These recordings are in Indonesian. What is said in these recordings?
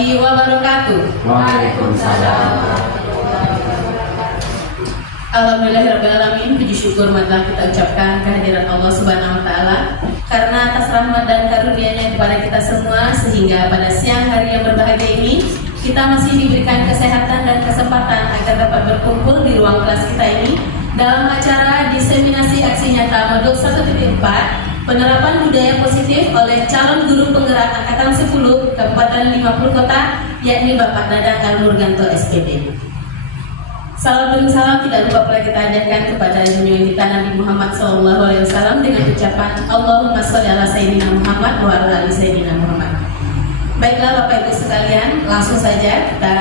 warahmatullahi wabarakatuh. Waalaikumsalam. Alhamdulillahirrahmanirrahim. Puji syukur marilah kita ucapkan kehadiran Allah Subhanahu wa Ta'ala karena atas rahmat dan karunia-Nya kepada kita semua, sehingga pada siang hari yang berbahagia ini kita masih diberikan kesehatan dan kesempatan agar dapat berkumpul di ruang kelas kita ini dalam acara diseminasi aksi nyata modul 1.4 penerapan budaya positif oleh calon guru penggerak angkatan 10 Kabupaten 50 Kota, yakni Bapak Dadang Al-Nurganto SPD. Salam dan salam tidak lupa pula kita ajarkan kepada junjungan kita Nabi Muhammad SAW dengan ucapan Allahumma sholli ala sayyidina Muhammad wa ala ali sayyidina Muhammad. Baiklah Bapak Ibu sekalian, langsung saja kita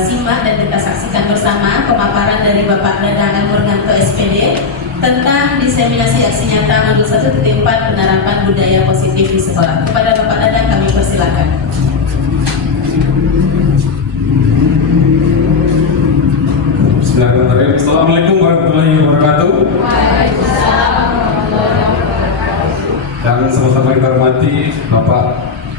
simak dan kita saksikan bersama pemaparan dari Bapak Dadang Al-Nurganto SPD tentang diseminasi aksi nyata modul 1.4 penerapan budaya positif di sekolah. Kepada Bapak Dadang kami persilakan. Bismillahirrahmanirrahim. Assalamualaikum warahmatullahi wabarakatuh. Waalaikumsalam warahmatullahi wabarakatuh. Yang sama-sama kita hormati Bapak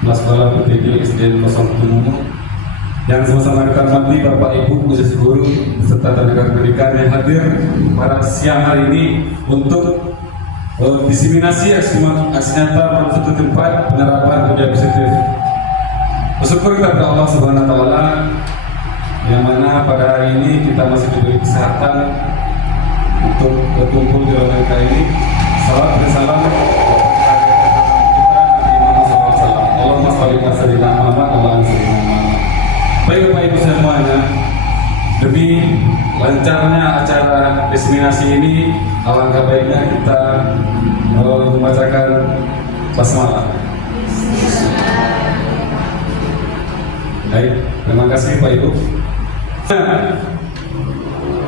Kepala Sekolah PTG SDN 07, yang sama-sama kita hormati Bapak Ibu khusus guru beserta tenaga pendidikan yang hadir pada siang hari ini untuk diseminasi aksi nyata modul 1.4 penerapan budaya positif. Bersyukur kepada Allah Subhanahu wa Ta'ala yang mana pada hari ini kita masih diberi kesehatan untuk berkumpul di ruangan kita ini. Salam dan salam Allahumma sholli ala sayyidina Muhammad wa ala ali sayyidina Muhammad. Baik Bapak Ibu semuanya, demi lancarnya acara diseminasi ini, alangkah baiknya kita membacakan basmalah. Baik, terima kasih Pak Ibu.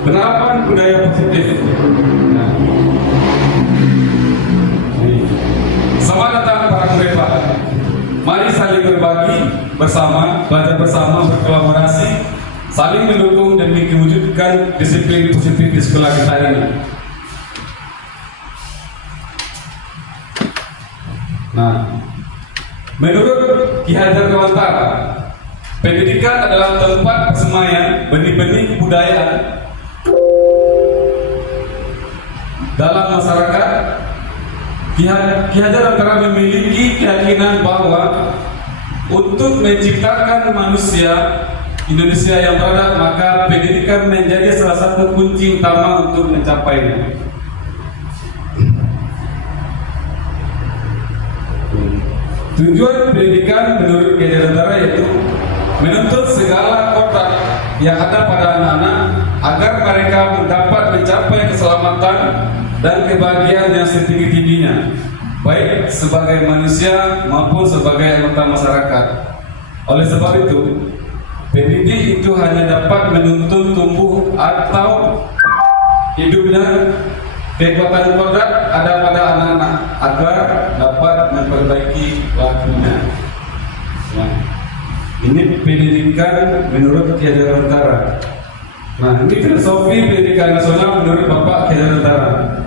Penerapan budaya positif. Nah, selamat datang para murid Pak. Mari saling berbagi bersama, belajar bersama, berkolaborasi, saling mendukung dan mewujudkan disiplin positif di sekolah kita ini. Nah, menurut Ki Hajar Dewantara, pendidikan adalah tempat persemaian benih-benih kebudayaan dalam masyarakat. Ki Hajar Dewantara memiliki keyakinan bahwa untuk menciptakan manusia Indonesia yang beradab, maka pendidikan menjadi salah satu kunci utama untuk mencapainya. Tujuan pendidikan menurut Ki Hajar Dewantara yaitu menuntut segala kotak yang ada pada anak-anak agar mereka dapat mencapai keselamatan dan kebahagiaan yang setinggi-tingginya, baik sebagai manusia maupun sebagai anggota masyarakat. Oleh sebab itu, pendidik itu hanya dapat menuntun tumbuh atau hidupnya kekuatan kodrat ada pada anak-anak agar dapat memperbaiki lakunya. Nah, ini pendidikan menurut Ki Hajar Dewantara. Nah, ini filosofi pendidikan nasional menurut Bapak Ki Hajar Dewantara.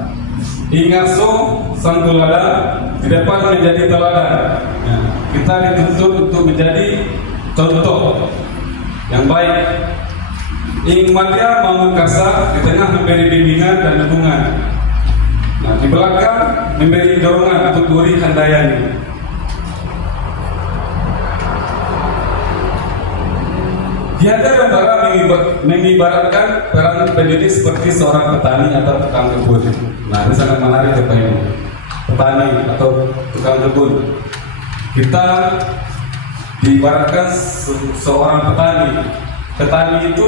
Ingasuh sang teladan tidak dapat menjadi teladan. Nah, kita dituntut untuk menjadi contoh yang baik. Ing madya bangun kasa, di tengah memberi bimbingan dan dukungan. Nah, di belakang memberi dorongan untuk duri handayani. Ki Hajar Dewantara mengibaratkan peran pendidik seperti seorang petani atau tukang kebun. Nah, ini sangat menarik Bapak Ibu. Petani atau tukang kebun. Kita diibaratkan seorang petani. Petani itu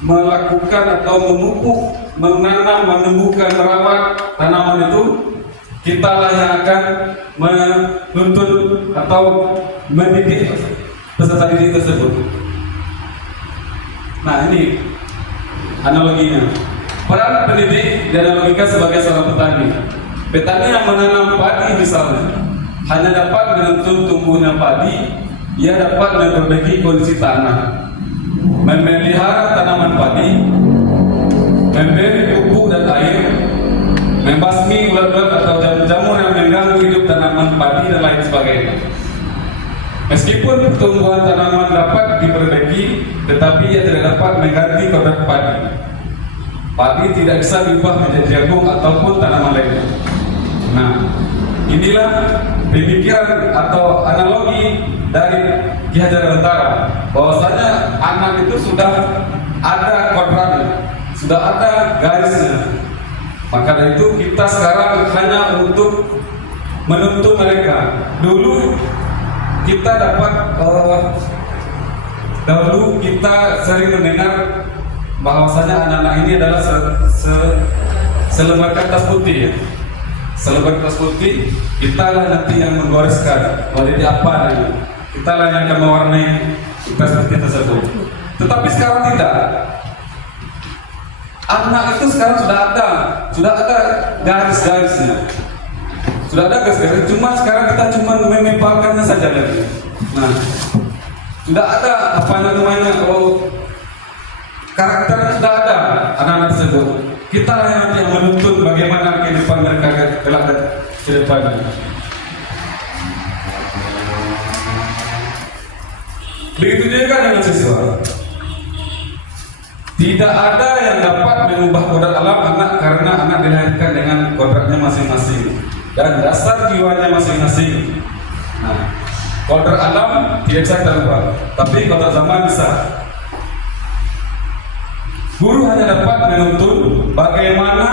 melakukan atau memupuk, menanam, menumbuhkan, merawat tanaman itu. Kitalah yang akan menuntun atau mendidik peserta didik tersebut. Nah, ini analoginya. Peran pendidik dianalogikan sebagai seorang petani. Petani yang menanam padi misalnya hanya dapat menuntun tumbuhnya padi, ia dapat memperbaiki kondisi tanah, memelihara tanaman padi, memberi pupuk dan air, membasmi ulat-ulat atau jamur-jamur yang mengganggu hidup tanaman padi dan lain sebagainya. Meskipun pertumbuhan tanaman dapat diperbaiki, tetapi ia tidak dapat mengganti kodrat padi. Padi tidak bisa diubah menjadi jagung ataupun tanaman lain. Nah, inilah pemikiran atau analogi dari Ki Hajar Dewantara, bahwasanya anak itu sudah ada kodratnya, sudah ada garisnya. Maka dari itu kita sekarang hanya untuk menuntut mereka. Dulu kita kita sering mendengar bahwasanya anak-anak ini adalah selembar kertas putih ya. Selembar kertas putih, kita lah nanti yang menggoreskan mau jadi apa nanti. Kita lah yang akan mewarnai kertas putih tersebut. Tetapi sekarang tidak. Anak itu sekarang sudah ada garis-garisnya. Sudah ada garis-garis, cuma sekarang kita cuma menempelkannya saja lagi. Nah, sudah ada apa namanya, karakternya sudah ada anak-anak tersebut. Kita lah yang nanti yang menuntut bagaimana kehidupan mereka kelak ke depannya. Begitu juga dengan siswa. Tidak ada yang dapat mengubah kodrat alam anak karena anak dilahirkan dengan kodratnya masing-masing dan dasar jiwanya masing-masing. Nah, kodrat alam tidak bisa kita ubah, tapi kodrat zaman bisa. Guru hanya dapat menuntut bagaimana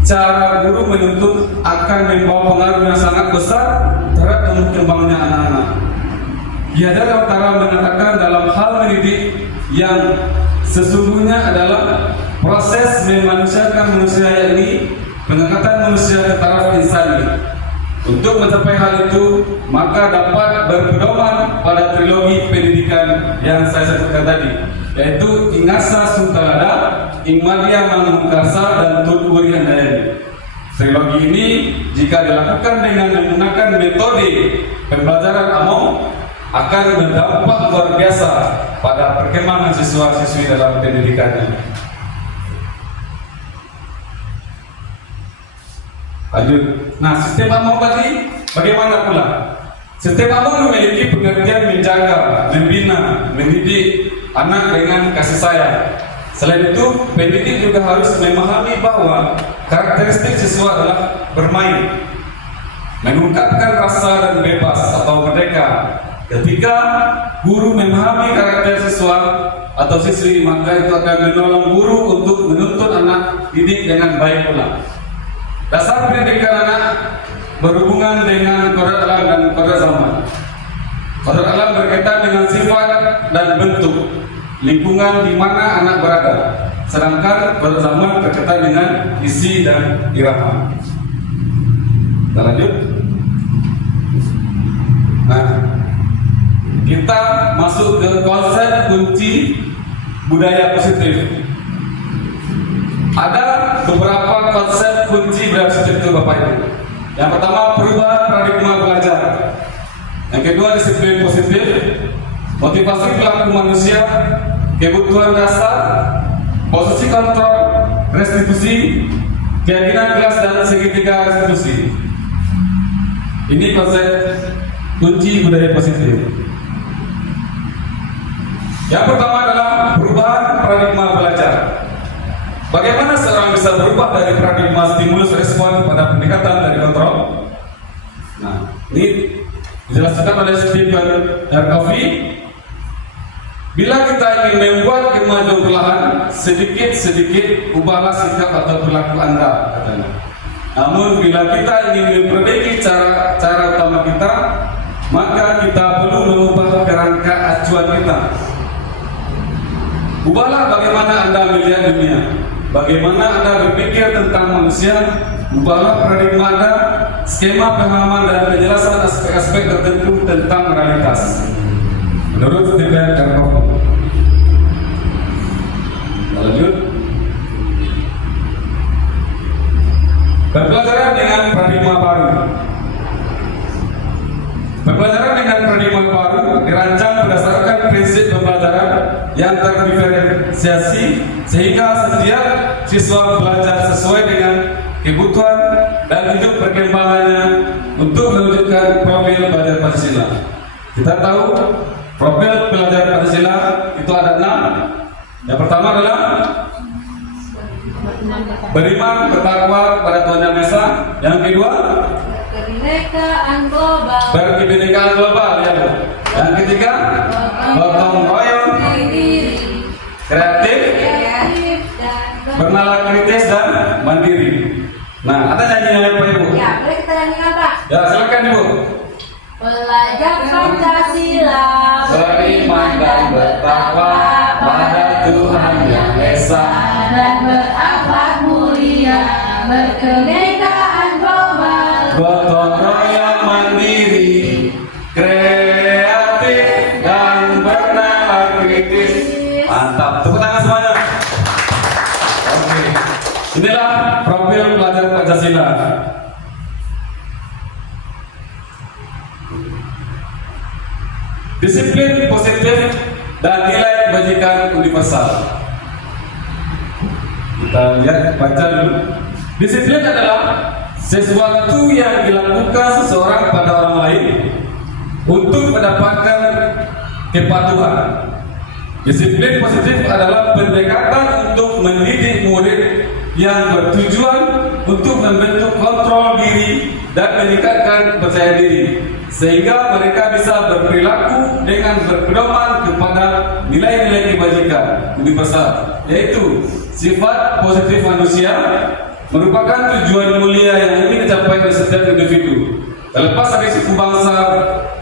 cara guru menuntut akan membawa pengaruh yang sangat besar terhadap kembangnya anak-anak. Ki Hajar Dewantara mengatakan dalam hal mendidik yang sesungguhnya adalah proses memanusiakan manusia, yakni pengangkatan manusia ke taraf insani. Untuk mencapai hal itu, maka dapat berpedoman pada trilogi pendidikan yang saya sebutkan tadi, yaitu Ingasa Suntalada, Ingmadia Manungkasa, dan Tuturi Handayani. Trilogi ini jika dilakukan dengan menggunakan metode pembelajaran Among akan berdampak luar biasa pada perkembangan siswa-siswi dalam pendidikannya. Lanjut. Nah, sistem Among tadi bagaimana pula? Sistem Among memiliki pengertian menjaga, membina, mendidik anak dengan kasih sayang. Selain itu, pendidik juga harus memahami bahwa karakteristik siswa adalah bermain, mengungkapkan rasa dan bebas atau merdeka. Ketika guru memahami karakter siswa atau siswi, maka itu akan menolong guru untuk menuntut anak didik dengan baik pula. Dasar pendidikan anak berhubungan dengan kodrat alam dan kodrat zaman. Kodrat alam berkaitan dengan sifat dan bentuk lingkungan di mana anak berada, sedangkan kodrat zaman berkaitan dengan isi dan irama. Kita lanjut. Nah, kita masuk ke konsep kunci budaya positif. Ada beberapa konsep kunci budaya positif itu Bapak Ibu. Yang pertama, perubahan paradigma belajar. Yang kedua, disiplin positif, motivasi pelaku manusia, kebutuhan dasar, posisi kontrol, restitusi, keyakinan kelas dan segitiga restitusi. Ini konsep kunci budaya positif. Yang pertama adalah perubahan paradigma belajar. Bagaimana seorang bisa berubah dari paradigma stimulus respon pada pendekatan dari kontrol? Nah, ini dijelaskan oleh Stephen R. Covey. Bila kita ingin membuat kemajuan perlahan, sedikit-sedikit ubahlah sikap atau perilaku Anda, katanya. Namun bila kita ingin memperbaiki cara utama kita, maka kita perlu mengubah kerangka acuan kita. Ubahlah bagaimana Anda melihat dunia, bagaimana Anda berpikir tentang manusia. Ubahlah paradigma Anda, skema pemahaman dan penjelasan aspek-aspek tertentu tentang realitas. Menurut Stephen R. Covey. Lanjut. Pembelajaran dengan paradigma baru. Pembelajaran dengan paradigma baru dirancang berdasarkan prinsip pembelajaran yang terdiferensiasi sehingga setiap siswa belajar sesuai dengan kebutuhan dan hidup perkembangannya untuk mewujudkan profil belajar Pancasila. Kita tahu profil pelajar Pancasila itu ada 6. Yang pertama adalah beriman bertakwa kepada Tuhan Yang Maha Esa. Yang kedua, Kebinekaan global. berkebinekaan global. Yang ketiga, gotong royong, kreatif, dan bernalar kritis dan mandiri. Nah, ada nyanyian apa Ibu? ya, boleh kita nyanyikan Pak. Ya, silakan Ibu. Pelajar Pancasila Beriman dan bertakwa pada Tuhan Yang Esa. dan berakhlak mulia, berkebinekaan global. Gotong royong mandiri, kreatif dan bernalar kritis. Mantap, tepuk tangan semuanya. Oke, inilah profil pelajar Pancasila. Disiplin positif dan nilai kebajikan universal. Kita lihat, baca dulu. Disiplin adalah sesuatu yang dilakukan seseorang pada orang lain untuk mendapatkan kepatuhan. Disiplin positif adalah pendekatan untuk mendidik murid yang bertujuan untuk membentuk kontrol diri dan meningkatkan percaya diri, sehingga mereka bisa berperilaku dengan berpedoman kepada nilai-nilai kebajikan universal, yaitu sifat positif manusia merupakan tujuan mulia yang ingin dicapai oleh setiap individu, terlepas dari suku bangsa,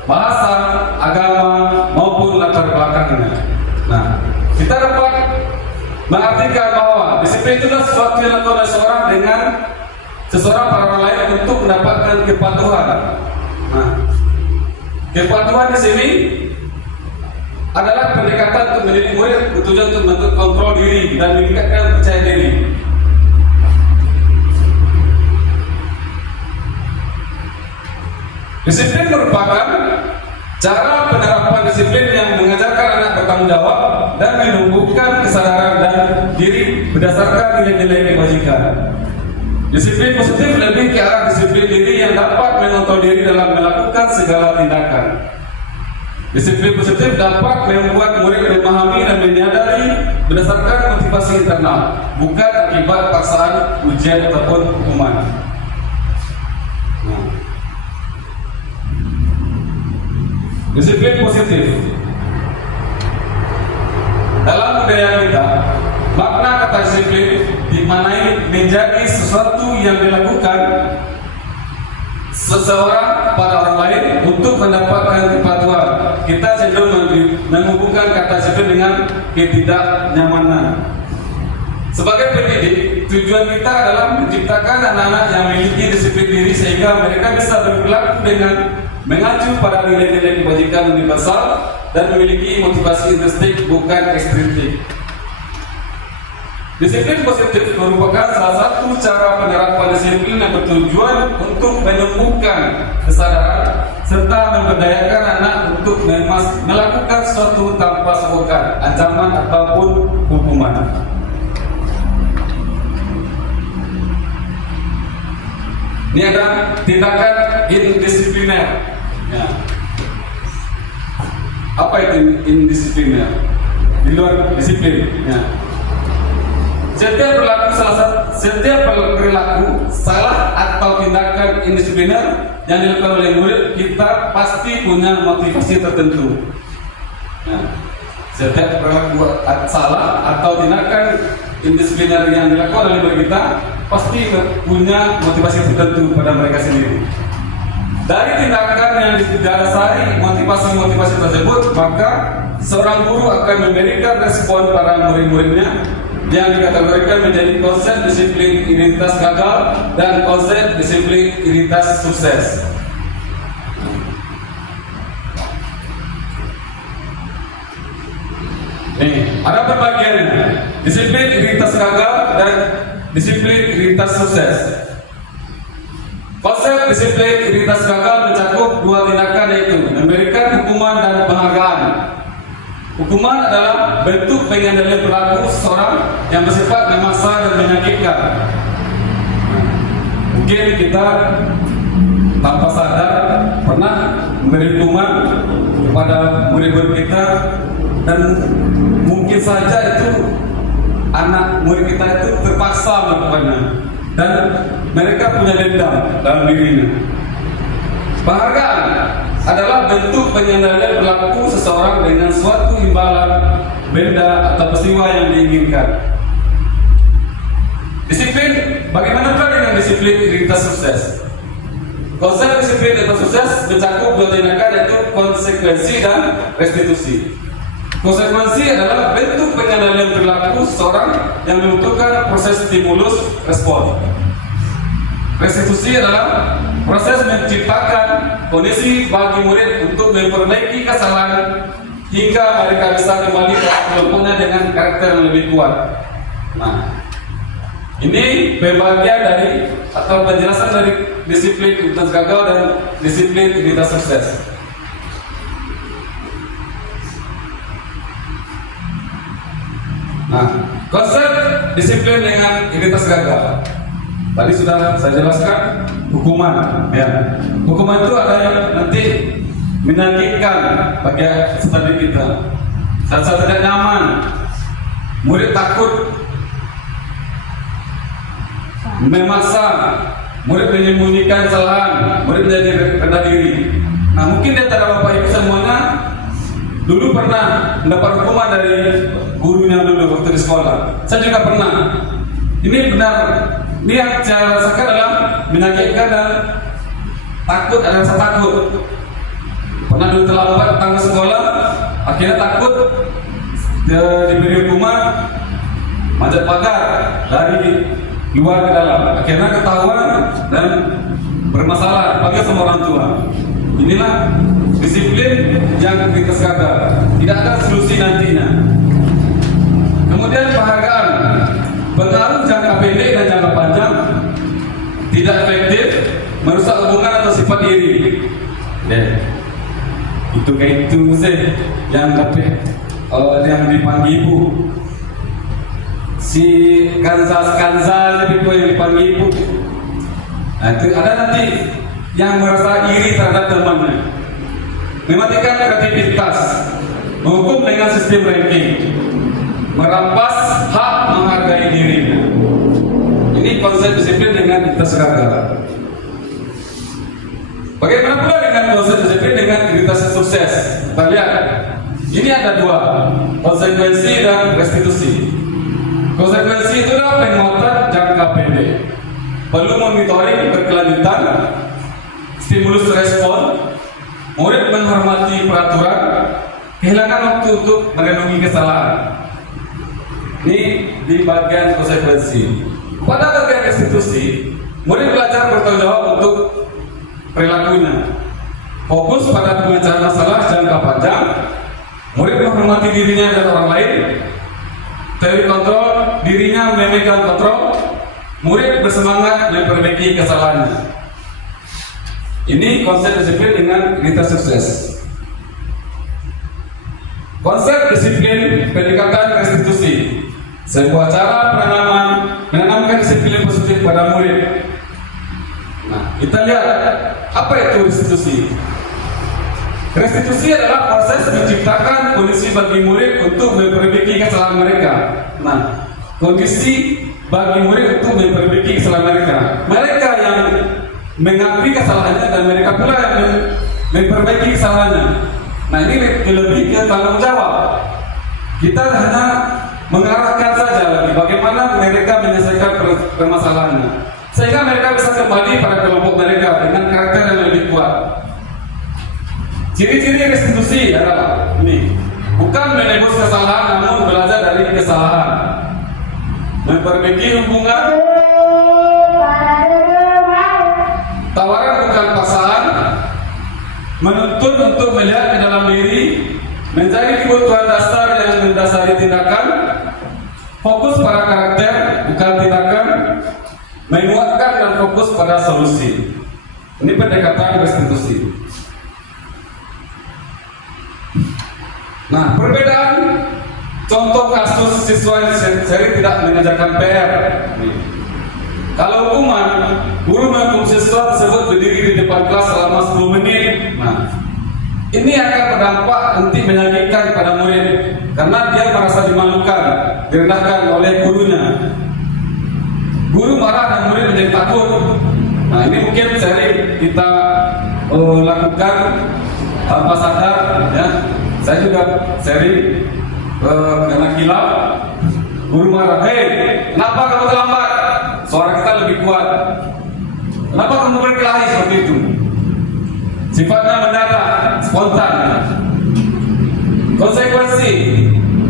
bahasa, agama maupun latar belakangnya. Nah, kita dapat mengartikan bahwa disiplin itulah sesuatu yang dilakukan oleh seseorang pada orang lain untuk mendapatkan kepatuhan. Nah, kepatuhan di sini adalah pendekatan untuk mendidik murid bertujuan untuk membentuk kontrol diri dan meningkatkan percaya diri. Disiplin merupakan cara penerapan disiplin yang mengajarkan anak bertanggung jawab dan menumbuhkan kesadaran dan diri berdasarkan nilai-nilai kebajikan. Disiplin positif lebih ke arah disiplin diri yang dapat mengontrol diri dalam melakukan segala tindakan. Disiplin positif dapat membuat murid memahami dan menyadari berdasarkan motivasi internal, bukan akibat paksaan, ujian ataupun hukuman. Disiplin positif dalam budaya kita, makna kata disiplin dimaknai menjadi sesuatu yang dilakukan seseorang pada orang lain untuk mendapatkan kepatuhan. Kita cenderung menghubungkan kata disiplin dengan ketidaknyamanan. Sebagai pendidik, tujuan kita adalah menciptakan anak-anak yang memiliki disiplin diri sehingga mereka bisa berperilaku dengan mengacu pada nilai-nilai kebajikan universal dan memiliki motivasi intrinsik bukan ekstrinsik. Disiplin positif merupakan salah satu cara penerapan disiplin yang bertujuan untuk menumbuhkan kesadaran serta memberdayakan anak untuk melakukan sesuatu tanpa sebutan ancaman ataupun hukuman. Ini ada tindakan indisipliner. Ya. Apa itu indisipliner? Di luar disiplin. Ya. Setiap perilaku salah atau tindakan indisipliner yang dilakukan oleh murid kita pasti punya motivasi tertentu. Ya. Setiap perilaku salah atau tindakan indisipliner yang dilakukan oleh murid kita pasti punya motivasi tertentu pada mereka sendiri. Dari tindakan yang didasari motivasi-motivasi tersebut, maka seorang guru akan memberikan respon para murid-muridnya yang dikategorikan menjadi konsep disiplin identitas gagal dan konsep disiplin identitas sukses. Nih, ada pembagiannya. Disiplin identitas gagal dan disiplin identitas sukses. Konsep disiplin identitas gagal mencakup dua tindakan, yaitu memberikan hukuman dan penghargaan. Hukuman adalah bentuk pengendalian perilaku seseorang yang bersifat memaksa dan menyakitkan. Mungkin kita tanpa sadar pernah memberi hukuman kepada murid-murid kita, dan mungkin saja itu anak murid kita itu terpaksa melakukannya dan mereka punya dendam dalam dirinya. Penghargaan adalah bentuk penyandang berlaku seseorang dengan suatu imbalan, benda atau peristiwa yang diinginkan. Disiplin, bagaimana pula dengan disiplin identitas sukses? Konsep disiplin identitas sukses mencakup dua tindakan, yaitu konsekuensi dan restitusi. Konsekuensi adalah bentuk penyandang perilaku seseorang yang membutuhkan proses stimulus respon. Restitusi adalah proses menciptakan kondisi bagi murid untuk memperbaiki kesalahan hingga mereka bisa kembali ke kelompoknya dengan karakter yang lebih kuat. Nah, ini pembagian dari atau penjelasan dari disiplin identitas gagal dan disiplin identitas sukses. Nah, konsep disiplin dengan identitas gagal. Tadi sudah saya jelaskan hukuman. Ya, hukuman itu ada yang nanti menyakitkan bagi peserta kita. Saat tidak nyaman, murid takut, memaksa, murid menyembunyikan kesalahan, murid menjadi rendah diri. Nah, mungkin di antara bapak ibu semuanya dulu pernah mendapat hukuman dari gurunya dulu waktu di sekolah. Saya juga pernah. Ini benar. Ini yang saya rasakan adalah menyakitkan dan takut, ada rasa takut. Pernah dulu terlambat datang ke sekolah, akhirnya takut diberi hukuman, manjat pagar dari luar ke dalam. Akhirnya ketahuan dan bermasalah bagi semua orang tua. Inilah disiplin yang kita gagal. Tidak ada solusi nantinya. Kemudian penghargaan, pengaruh jangka pendek dan jangka panjang, tidak efektif, merusak hubungan atau sifat diri. Itu kayak itu sih yang dapat yang dipanggil ibu. Si kanza itu yang dipanggil ibu. Nah, itu ada nanti yang merasa iri terhadap temannya, mematikan kreativitas, menghukum dengan sistem ranking, merampas hak menghargai dirinya. Ini konsep disiplin dengan identitas gagal. Bagaimana pula dengan konsep disiplin dengan identitas sukses? Kita lihat, ini ada dua, konsekuensi dan restitusi. Konsekuensi itu adalah penguatan jangka pendek, perlu monitoring berkelanjutan, stimulus respon, murid menghormati peraturan, kehilangan waktu untuk merenungi kesalahan. Ini di bagian konsekuensi. Pada bagian restitusi, murid belajar bertanggung jawab untuk perilakunya, fokus pada pemecahan masalah jangka panjang, murid menghormati dirinya dan orang lain, teori kontrol, dirinya memegang kontrol, murid bersemangat memperbaiki kesalahannya. Ini konsep disiplin dengan identitas sukses. Konsep disiplin pendekatan restitusi, sebuah cara menanamkan disiplin positif pada murid. Nah, kita lihat apa itu restitusi. Restitusi adalah proses menciptakan kondisi bagi murid untuk memperbaiki kesalahan mereka. Nah, kondisi bagi murid untuk memperbaiki kesalahan mereka. Mereka yang mengakui kesalahannya dan mereka pula yang memperbaiki kesalahannya. Nah, ini lebih ke tanggung jawab. Kita hanya mengarahkan saja lagi bagaimana mereka menyelesaikan permasalahannya, sehingga mereka bisa kembali pada kelompok mereka dengan karakter yang lebih kuat. Ciri-ciri restitusi adalah ini: bukan menebus kesalahan, namun belajar dari kesalahan, memperbaiki hubungan, tawaran bukan paksaan, menuntut untuk melihat ke dalam diri, mencari kebutuhan dasar yang mendasari tindakan, fokus pada karakter bukan tindakan, menguatkan dan fokus pada solusi. Ini pendekatan restitusi. Nah, perbedaan contoh kasus siswa yang sering tidak mengerjakan PR. Kalau hukuman, guru menghukum siswa tersebut berdiri di depan kelas selama 10 menit. Nah, Ini akan berdampak nanti menyakitkan pada murid karena dia merasa dimalukan, direndahkan oleh gurunya. Guru marah dan murid menjadi takut. Nah, ini mungkin sering kita lakukan tanpa sadar, ya. Saya juga sering karena kilap, guru marah, hei, kenapa kamu terlambat? Suara kita lebih kuat. Kenapa kamu berkelahi seperti itu? Sifatnya mendadak, spontan. Konsekuensi,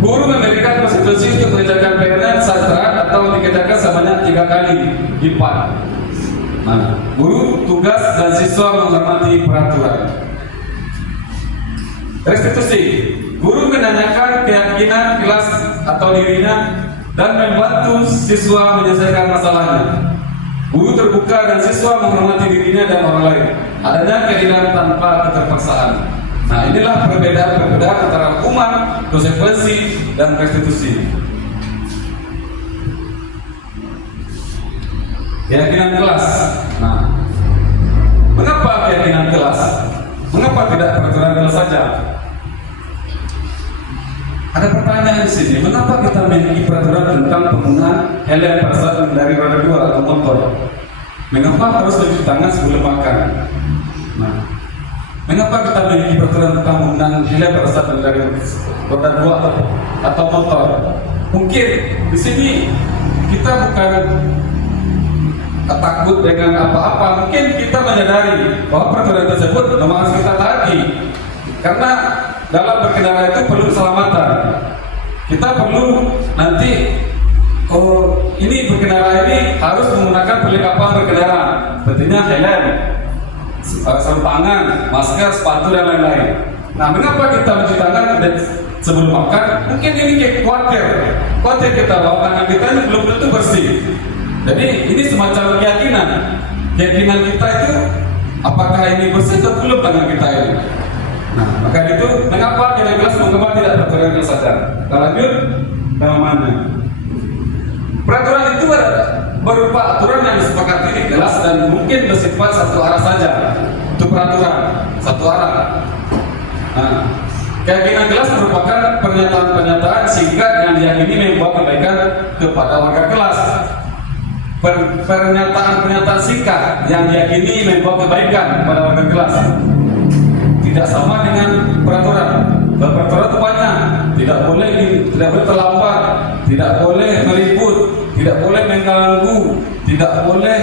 guru memberikan konsekuensi untuk mengerjakan PR-nya sastra atau dikerjakan sebanyak 3 kali lipat. Nah, guru tugas dan siswa menghormati peraturan. Restitusi, guru menanyakan keyakinan kelas atau dirinya dan membantu siswa menyelesaikan masalahnya. Guru terbuka dan siswa menghormati dirinya dan orang lain. Adanya keadilan tanpa keterpaksaan. Nah, inilah perbedaan antara hukuman, konsekuensi, dan restitusi. Keyakinan kelas. Nah, mengapa keyakinan kelas? Mengapa tidak peraturan kelas saja? Ada pertanyaan di sini. Mengapa kita memiliki peraturan tentang penggunaan helm pada saat mengendarai roda 2 atau motor? Mengapa harus mencuci tangan sebelum makan? Nah, mengapa kita memiliki peraturan tentang penggunaan helm pada saat mengendarai roda 2 atau motor? Mungkin di sini kita bukan takut dengan apa-apa, mungkin kita menyadari bahwa peraturan tersebut memang harus kita taati karena dalam berkendara itu perlu keselamatan. Kita perlu nanti ini berkendara ini harus menggunakan perlengkapan berkendara, sepertinya helm, sarung tangan, masker, sepatu dan lain-lain. Nah, mengapa kita mencuci tangan sebelum makan? Mungkin ini khawatir kita bahwa tangan kita ini belum tentu bersih. Jadi ini semacam keyakinan kita itu apakah ini bersih atau belum tangan kita ini. Nah, maka itu mengapa keyakinan kelas mengapa tidak peraturan kelas saja. Kita lanjut nama mana? Peraturan itu berupa aturan yang disepakati di kelas dan mungkin bersifat satu arah saja. Itu peraturan satu arah. Nah, keyakinan kelas merupakan pernyataan-pernyataan singkat yang diyakini membawa kebaikan kepada warga kelas. Pernyataan-pernyataan singkat yang diyakini membawa kebaikan pada warga kelas tidak sama dengan peraturan. Peraturan itu banyak, tidak boleh terlambat, tidak boleh meribut, tidak boleh mengganggu, tidak boleh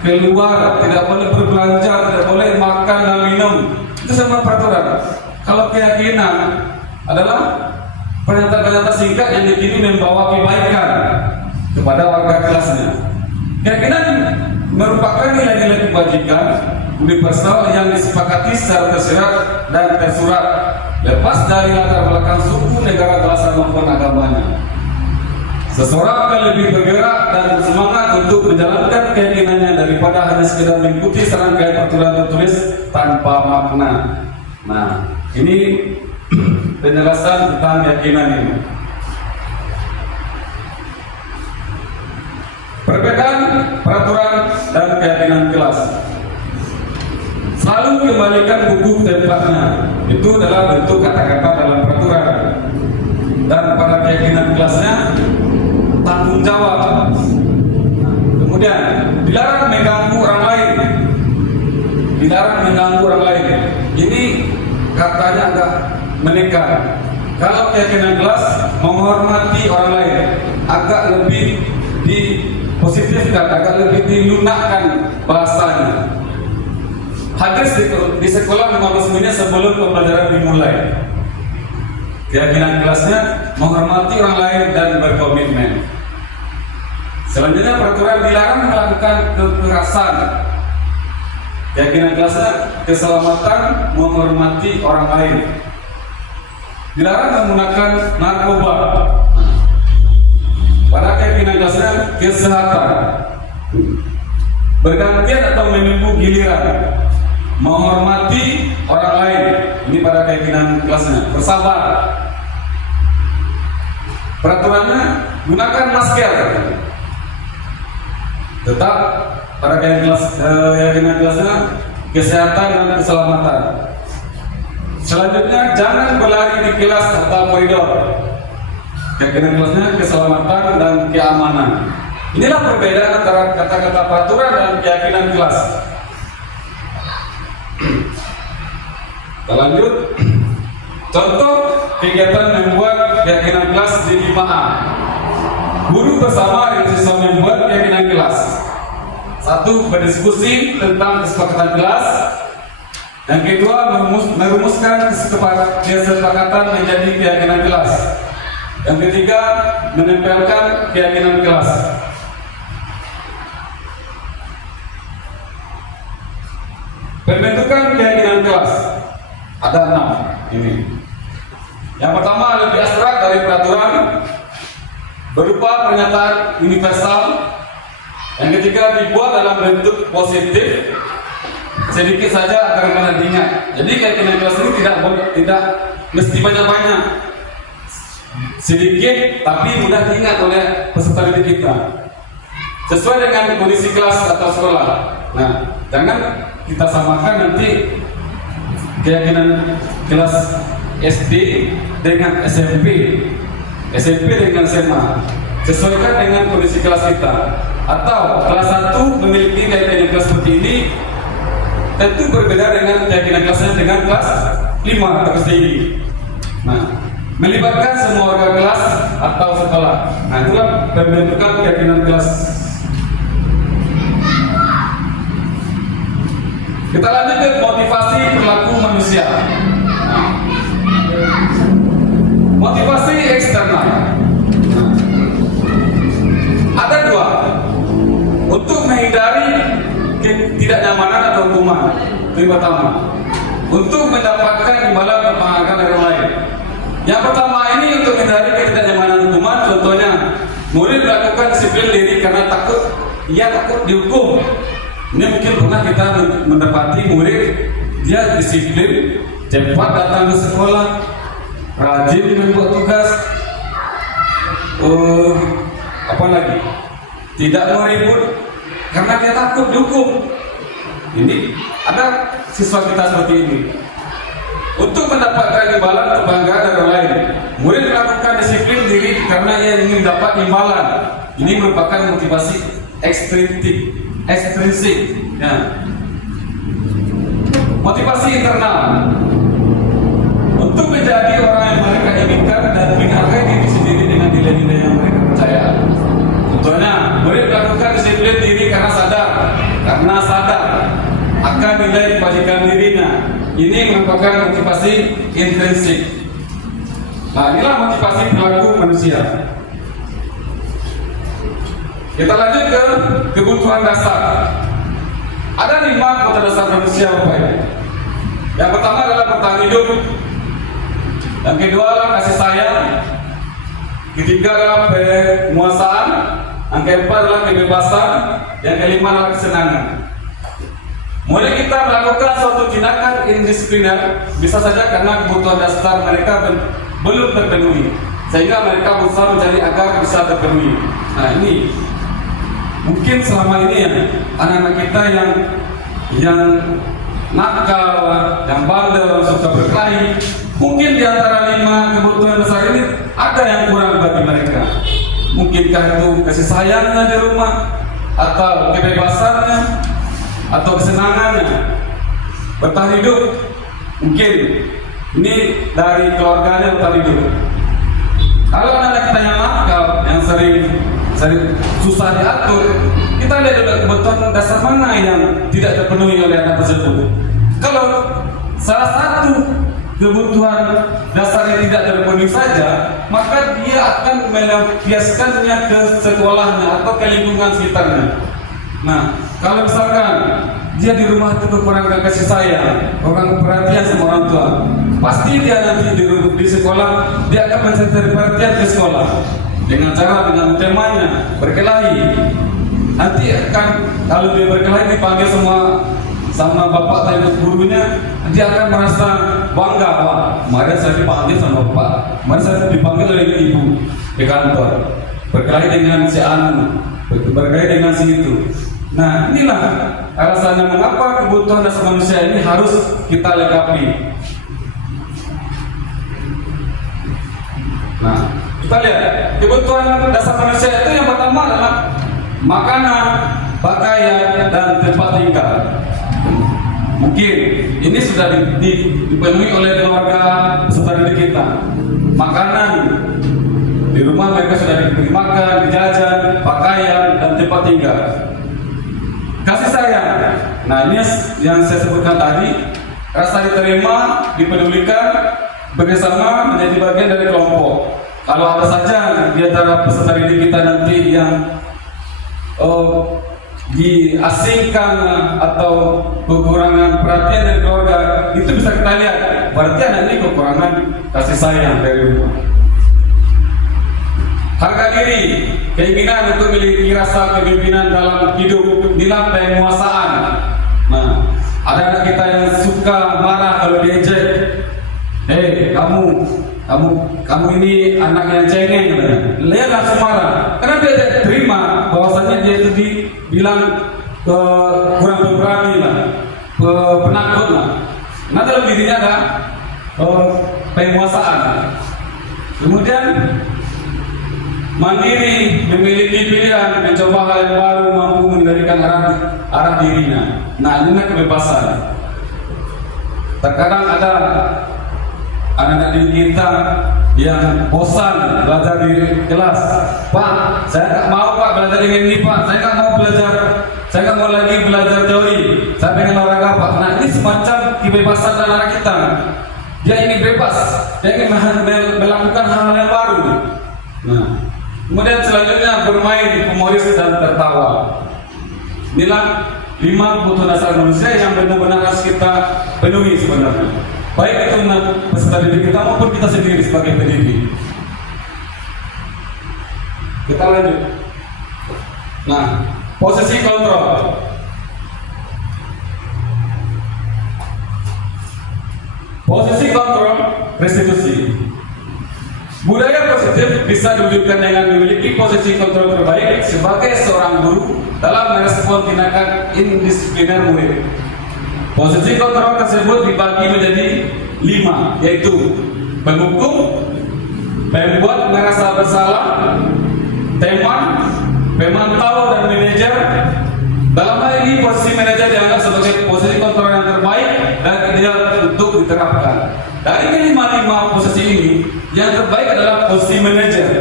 keluar, tidak boleh berbelanja, tidak boleh makan dan minum. Itu semua peraturan. Kalau keyakinan adalah pernyataan-pernyataan singkat yang diyakini membawa kebaikan kepada warga kelasnya. Keyakinan merupakan nilai-nilai kebajikan universal yang disepakati secara tersirat dan tersurat, lepas dari latar belakang suku, negara, bahasa maupun agamanya. Seseorang akan lebih bergerak dan bersemangat untuk menjalankan keyakinannya daripada hanya sekedar mengikuti serangkaian peraturan tertulis tanpa makna. Nah, ini penjelasan tentang keyakinan ini. Perbedaan peraturan dan keyakinan kelas. Selalu kembalikan buku tempatnya. Itu adalah bentuk kata-kata dalam peraturan. Dan pada keyakinan kelasnya tanggung jawab. Kemudian dilarang mengganggu orang lain. Dilarang mengganggu orang lain. Ini katanya agak menekan. Kalau keyakinan kelas menghormati orang lain, agak lebih dipositifkan, agak lebih dilunakkan bahasanya. Hadir di sekolah 15 menit sebelum pembelajaran dimulai. Keyakinan kelasnya menghormati orang lain dan berkomitmen. Selanjutnya peraturan dilarang melakukan kekerasan. Keyakinan kelasnya keselamatan, menghormati orang lain. Dilarang menggunakan narkoba. Pada keyakinan kelasnya kesehatan, bergantian atau menunggu giliran, menghormati orang lain. Ini pada keyakinan kelasnya. Bersabar. Peraturannya gunakan masker. Tetap pada keyakinan kelasnya kesehatan dan keselamatan. Selanjutnya, jangan berlari di kelas atau koridor. Keyakinan kelasnya keselamatan dan keamanan. Inilah perbedaan antara kata-kata peraturan dan keyakinan kelas. Kita lanjut. Contoh kegiatan membuat keyakinan kelas di 5A. Guru bersama dengan siswa membuat keyakinan kelas. 1. Berdiskusi tentang kesepakatan kelas. Yang kedua, merumuskan kesepakatan menjadi keyakinan kelas. Yang ketiga, menempelkan keyakinan kelas. Pembentukan keyakinan kelas ada 6 ini. Yang pertama lebih abstrak dari peraturan, berupa pernyataan universal. Yang ketiga dibuat dalam bentuk positif, sedikit saja agar mudah diingat. Jadi keyakinan kelas ini tidak mesti banyak-banyak, sedikit tapi mudah diingat oleh peserta didik kita, sesuai dengan kondisi kelas atau sekolah. Nah, jangan kita samakan nanti keyakinan kelas SD dengan SMP, SMP dengan SMA. Sesuaikan dengan kondisi kelas kita. Atau kelas 1 memiliki keyakinan kelas seperti ini, tentu berbeda dengan keyakinan kelasnya dengan kelas 5 atau kelas tinggi. Nah, melibatkan semua warga kelas atau sekolah. Nah, itulah pembentukan keyakinan kelas. Kita lanjut ke motivasi perilaku manusia. Nah, motivasi eksternal. Nah, ada 2. Untuk menghindari ketidaknyamanan atau hukuman. Yang pertama, untuk mendapatkan imbalan atau penghargaan dari orang lain. Yang pertama ini untuk menghindari ketidaknyamanan hukuman. Contohnya, murid melakukan disiplin diri karena ia takut dihukum. Ini mungkin pernah kita mendapati murid dia disiplin, cepat datang ke sekolah, rajin membuat tugas, apa lagi? Tidak mau ribut karena dia takut dihukum. Ini ada siswa kita seperti ini. Untuk mendapatkan imbalan atau penghargaan dari orang lain, murid melakukan disiplin diri karena ia ingin mendapat imbalan. Ini merupakan motivasi ekstrinsik. Ya. Motivasi internal, untuk menjadi orang yang mereka inginkan dan menghargai diri sendiri dengan nilai-nilai yang mereka percaya. Contohnya, murid melakukan disiplin diri karena sadar akan nilai kebajikan dirinya. Ini merupakan motivasi intrinsik. Nah, inilah motivasi perilaku manusia. Kita lanjut ke kebutuhan dasar. Ada 5 kebutuhan dasar manusia, Bapak Ibu. Yang pertama adalah bertahan hidup. Yang kedua adalah kasih sayang. Ketiga adalah penguasaan. Yang keempat adalah kebebasan. Yang kelima adalah kesenangan. Mulai kita melakukan suatu tindakan indisipliner bisa saja karena kebutuhan dasar mereka belum terpenuhi, sehingga mereka berusaha mencari agar bisa terpenuhi. Nah, ini mungkin selama ini ya anak-anak kita yang nakal, yang bandel, suka berkelahi, mungkin di antara 5 kebutuhan dasar ini ada yang kurang bagi mereka. Mungkinkah itu kasih sayangnya di rumah, atau kebebasannya, atau kesenangannya. Bertahan hidup, mungkin ini dari keluarganya bertahan hidup. Kalau anak kita yang nakal, yang sering susah diatur, kita lihat juga kebutuhan dasar mana yang tidak terpenuhi oleh anak tersebut. Kalau salah satu kebutuhan dasar yang tidak terpenuhi saja, maka dia akan melampiaskannya ke sekolahnya atau ke lingkungan sekitarnya. Nah, kalau misalkan dia di rumah itu kekurangan kasih sayang, kurang perhatian sama orang tua, pasti dia nanti di sekolah dia akan mencari perhatian ke sekolah dengan dengan temanya berkelahi. Nanti akan kalau dia berkelahi dipanggil sama bapak atau gurunya, dia akan merasa bangga, wah, kemarin saya dipanggil sama bapak, kemarin saya dipanggil oleh ibu di kantor, berkelahi dengan si anu, berkelahi dengan si itu. Nah, inilah alasannya mengapa kebutuhan dasar manusia ini harus kita lengkapi. Nah, kita lihat kebutuhan dasar manusia itu yang pertama adalah makanan, pakaian, dan tempat tinggal. Mungkin ini sudah dipenuhi oleh keluarga peserta didik kita. Makanan di rumah mereka sudah diberi makan, dijajan, pakaian, dan tempat tinggal. Kasih sayang. Nah, ini yang saya sebutkan tadi, rasa diterima, dipedulikan, bersama menjadi bagian dari kelompok. Kalau ada saja di antara peserta didik kita nanti yang diasingkan atau kekurangan perhatian dari keluarga, itu bisa kita lihat berarti anak ini kekurangan kasih sayang dari rumah. Harga diri, keinginan untuk memiliki rasa kepemimpinan dalam hidup, nilai penguasaan. Nah, ada anak kita yang suka marah kalau diejek. Kamu ini anak yang cengeng, lihat langsung marah. Karena dia tidak terima bahwasannya dia itu dibilang kurang pemberani lah, penakut lah. Nah, dalam dirinya ada penguasaan. Kemudian mandiri, memiliki pilihan, mencoba hal yang baru, mampu mengendalikan arah dirinya. Nah, ini kebebasan. Terkadang ada anak-anak didik kita yang bosan belajar di kelas. Pak, saya tak mau Pak belajar dengan ini Pak. Saya tak mau belajar. Saya tak mau lagi belajar teori. Saya pengen olahraga Pak. Nah, ini semacam kebebasan anak kita. Dia ingin bebas. Dia ingin melakukan hal-hal yang baru. Nah, kemudian selanjutnya bermain humoris dan tertawa. Inilah 5 kebutuhan dasar manusia yang benar-benar harus kita penuhi sebenarnya. Baik itu peserta didik kita maupun kita sendiri sebagai pendidik. Kita lanjut. Nah, posisi kontrol. Posisi kontrol restitusi. Budaya positif bisa diwujudkan dengan memiliki posisi kontrol terbaik sebagai seorang guru dalam merespon tindakan indisipliner murid. Posisi kontrol tersebut dibagi menjadi 5, yaitu penghukum, pembuat merasa bersalah, teman, pemantau, dan manajer. Dalam hal ini posisi manajer dianggap sebagai posisi kontrol yang terbaik dan ideal untuk diterapkan. Dari kelima posisi ini, yang terbaik adalah posisi manajer.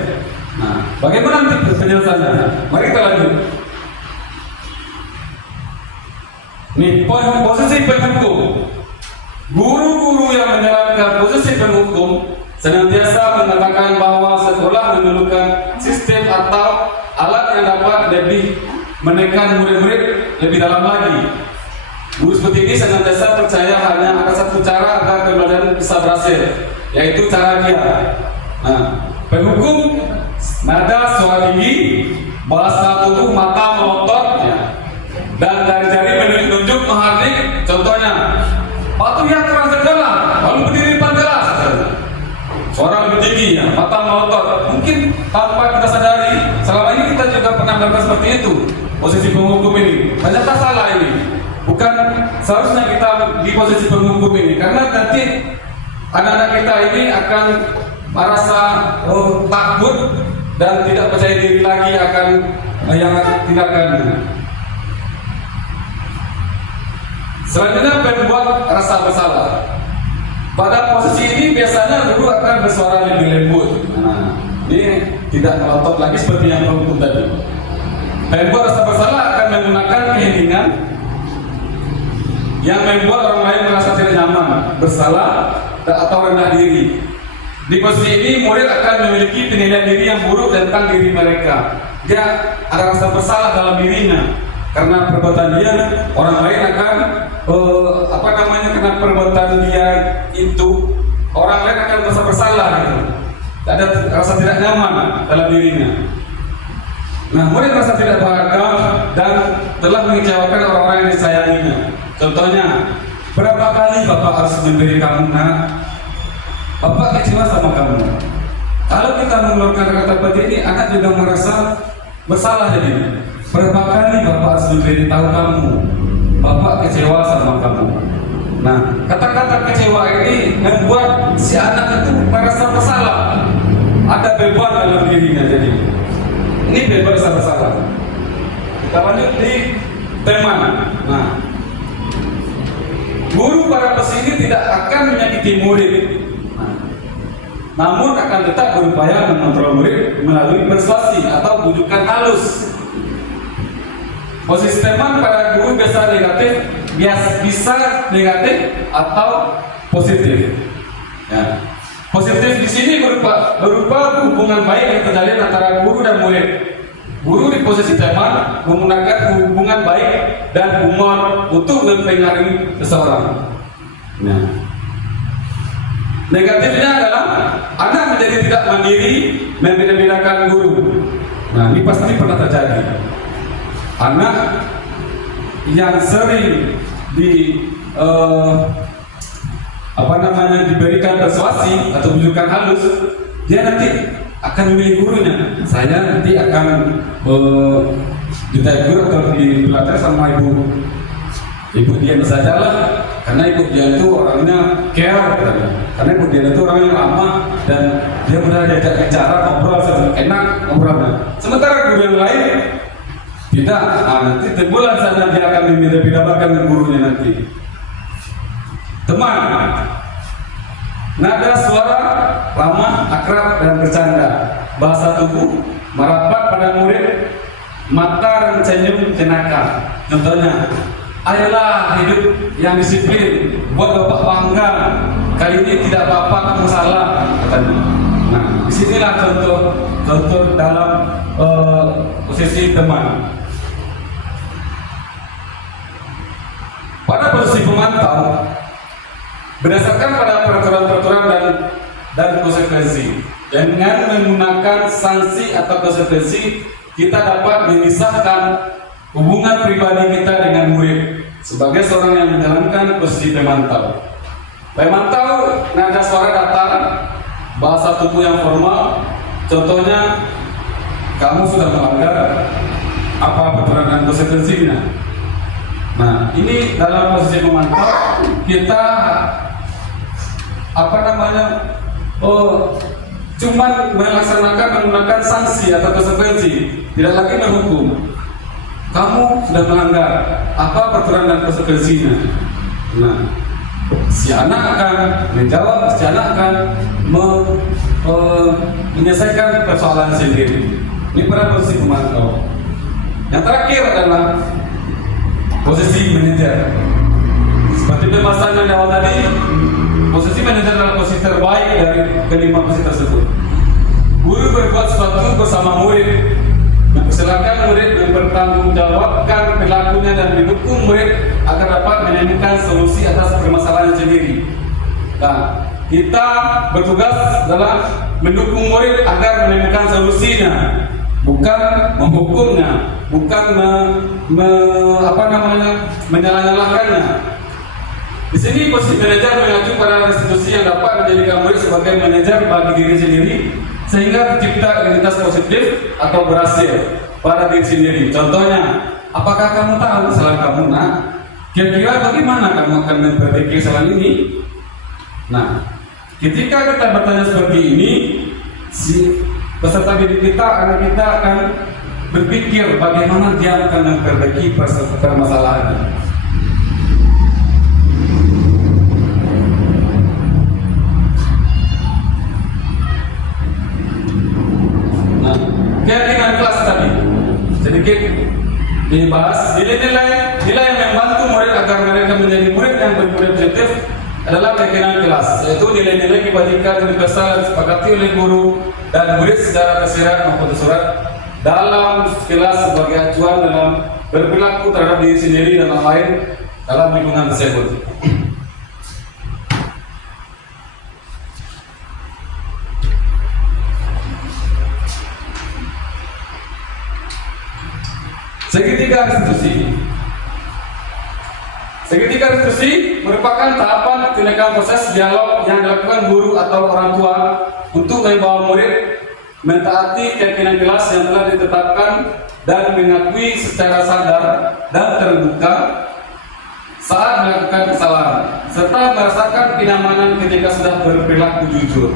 Nah, bagaimana nanti penjelasannya? Mari kita lanjut. Nih, posisi penghukum. Guru-guru yang menjalankan posisi penghukum senantiasa mengatakan bahwa sekolah memerlukan sistem atau alat yang dapat lebih menekan murid-murid lebih dalam lagi. Guru seperti ini senantiasa percaya hanya ada satu cara agar pembelajaran bisa berhasil, yaitu cara dia. Nah, penghukum nada suara tinggi, bahasa tubuh mata melotot, ya, dan dari jari menunjuk menghardik. Contohnya, patuhi aturan sekolah, lalu berdiri depan kelas. Suara lebih tinggi, ya, mata melotot. Mungkin tanpa kita sadari, selama ini kita juga pernah melakukan seperti itu. Posisi penghukum ini, ternyata salah ini. Bukan seharusnya kita di posisi penghukum ini, karena nanti anak-anak kita ini akan merasa takut dan tidak percaya diri lagi akan yang tindakannya. Selanjutnya, pembuat rasa bersalah. Pada posisi ini biasanya guru akan bersuara lebih lembut. Nah, ini tidak melotot lagi seperti yang penghukum tadi. Pembuat rasa bersalah akan menggunakan keheningan yang membuat orang lain merasa tidak nyaman, bersalah, atau rendah diri. Di posisi ini, murid akan memiliki penilaian diri yang buruk tentang diri mereka. Dia ada rasa bersalah dalam dirinya karena perbuatan dia. Orang lain akan karena perbuatan dia itu, orang lain akan merasa bersalah gitu. Ada rasa tidak nyaman dalam dirinya. Nah, murid merasa tidak bahagia dan telah mengecewakan orang-orang yang disayanginya. Contohnya, berapa kali Bapak harus memberi kamu nak? Bapak kecewa sama kamu. Kalau kita mengeluarkan kata seperti ini, anak juga merasa bersalah jadi. Berapa kali Bapak harus memberi tahu kamu? Bapak kecewa sama kamu. Nah, kata-kata kecewa ini membuat si anak itu merasa bersalah. Ada beban dalam dirinya. Jadi ini bebas salah-salah. Kita lanjut di teman. Nah, guru para pesini tidak akan menyakiti murid, namun akan tetap berupaya mengontrol murid melalui persuasi atau bujukan halus. Posisi teman pada guru bisa negatif atau positif. Ya. Positif di sini berupa hubungan baik yang terjalin antara guru dan murid. Guru di posisi teman menggunakan hubungan baik dan humor untuk mempengaruhi seseorang. Nah, negatifnya adalah anak menjadi tidak mandiri, membeda-bedakan guru. Nah, ini pasti pernah terjadi. Anak yang sering diberikan persuasi atau bujukan halus, dia nanti akan memilih gurunya. Saya nanti akan ditegur atau dibelajar sama ibu Dian sajalah, karena ibu Dian itu orangnya care, karena ibu Dian itu orangnya ramah dan dia mudah diajak bicara, ngobrol, enak ngobrolnya. Sementara guru yang lain tidak, nanti timbulan sana dia akan membeda-bedakan gurunya nanti. Teman, nada suara ramah, akrab dan bercanda, bahasa tubuh merapat pada murid, mata dan senyum jenaka. Contohnya, ayolah hidup yang disiplin, buat bapak bangga. Kali ini tidak bapak kamu salah, katanya. Nah, disinilah contoh dalam posisi teman. Pada posisi pemantau, berdasarkan pada peraturan-peraturan dan konsekuensi, dengan menggunakan sanksi atau konsekuensi, kita dapat memisahkan hubungan pribadi kita dengan murid sebagai seorang yang menjalankan posisi pemantau. Pemantau nada suara datar, bahasa tubuh yang formal. Contohnya, kamu sudah melanggar apa peraturan dan konsekuensinya. Nah, ini dalam posisi pemantau kita cuman menggunakan sanksi atau konsekuensi, tidak lagi menghukum. Kamu sudah melanggar apa peraturan dan konsekuensinya. Nah, si anak akan menjawab, si anak akan menyelesaikan persoalan sendiri. Ini pada posisi pemantau. Yang terakhir adalah posisi manajer. Seperti pembahasan yang awal tadi, posisi manajer adalah posisi terbaik dari kelima posisi tersebut. Guru berbuat sesuatu bersama murid, mempersilahkan murid mempertanggungjawabkan perilakunya dan mendukung murid agar dapat menemukan solusi atas permasalahan sendiri. Nah, kita bertugas dalam mendukung murid agar menemukan solusinya, bukan menghukumnya, bukan menyalah-nyalahkannya. Di sini posisi manajer mengacu pada institusi yang dapat menjadikan murid sebagai manajer bagi diri sendiri, sehingga tercipta identitas positif atau berhasil pada diri sendiri. Contohnya, apakah kamu tahu kesalahan kamu? Nah, kira-kira bagaimana kamu akan memperbaiki kesalahan ini? Nah, ketika kita bertanya seperti ini, si peserta didik kita, anak kita akan berpikir bagaimana dia akan memperbaiki permasalahan. Nah, keyakinan kelas tadi sedikit dibahas. Nilai yang membantu murid agar mereka menjadi murid yang bermurid positif adalah keyakinan kelas, yaitu nilai-nilai kebajikan universal yang disepakati oleh guru dan murid secara tersirat maupun tersurat dalam kelas sebagai acuan dalam berperilaku terhadap diri sendiri dan orang lain dalam lingkungan tersebut. Segitiga restitusi. Segitiga restitusi merupakan tahapan tindakan proses dialog yang dilakukan guru atau orang tua untuk membawa murid mentaati keyakinan kelas yang telah ditetapkan dan mengakui secara sadar dan terbuka saat melakukan kesalahan, serta merasakan kenyamanan ketika sudah berperilaku jujur.